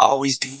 Always be.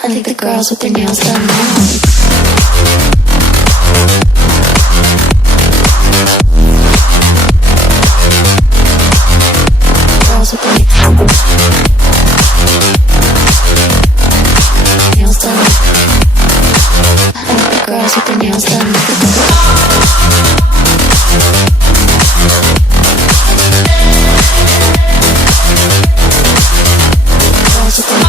I think the girls with their nails done now. Girls with their nails done. I think the girls with their nails done. Girls with their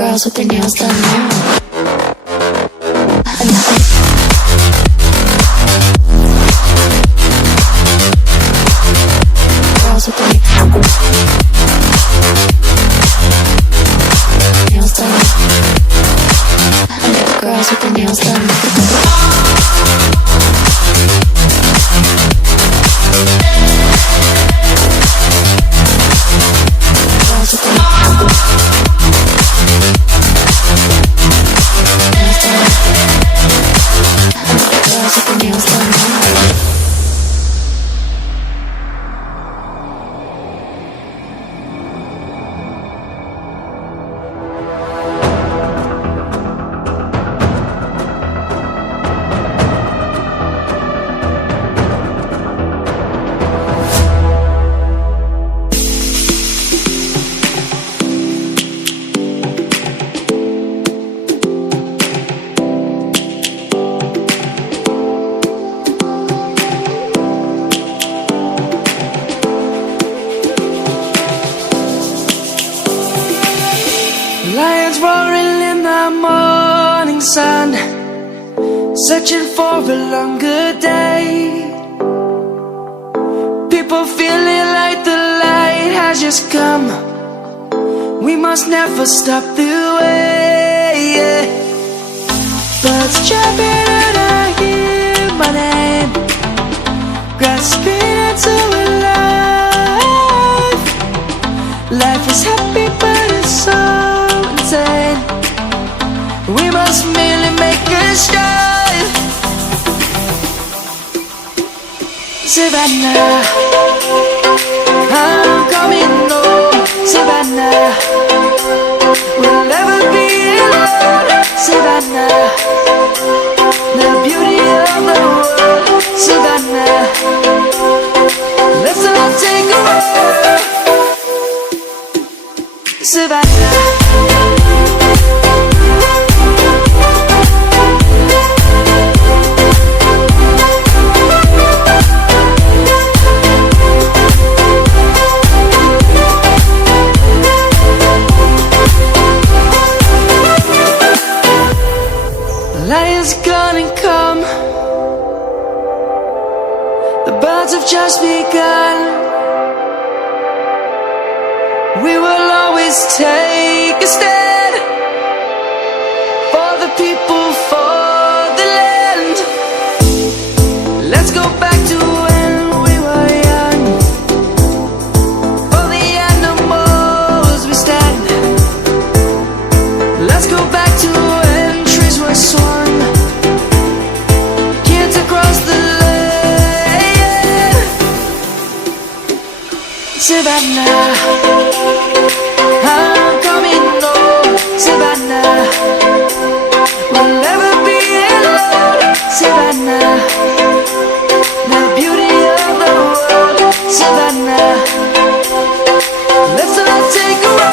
girls with their nails done now. Girls with their nails done. Girls with their nails done. Lions roaring in the morning sun, searching for a longer day. People feeling like the light has just come. We must never stop the way. Birds chirping and I hear my name, grasping into a life. Life is happy but it's so insane. We must merely make a strive. Savannah, I'm coming home. Savannah, we'll never be alone. Savannah, the beauty of the world. Savannah, let's all take a walk. Savannah. Lion's gonna come. The birds have just begun. We will always take a stand for the people, for the land. Let's go back to when we were young. For the animals we stand. Let's go back to when trees were swung, kids across the land. Savannah, I'm coming home. Savannah, we'll never be alone. Savannah, the beauty of the world. Savannah, let's all take a ride.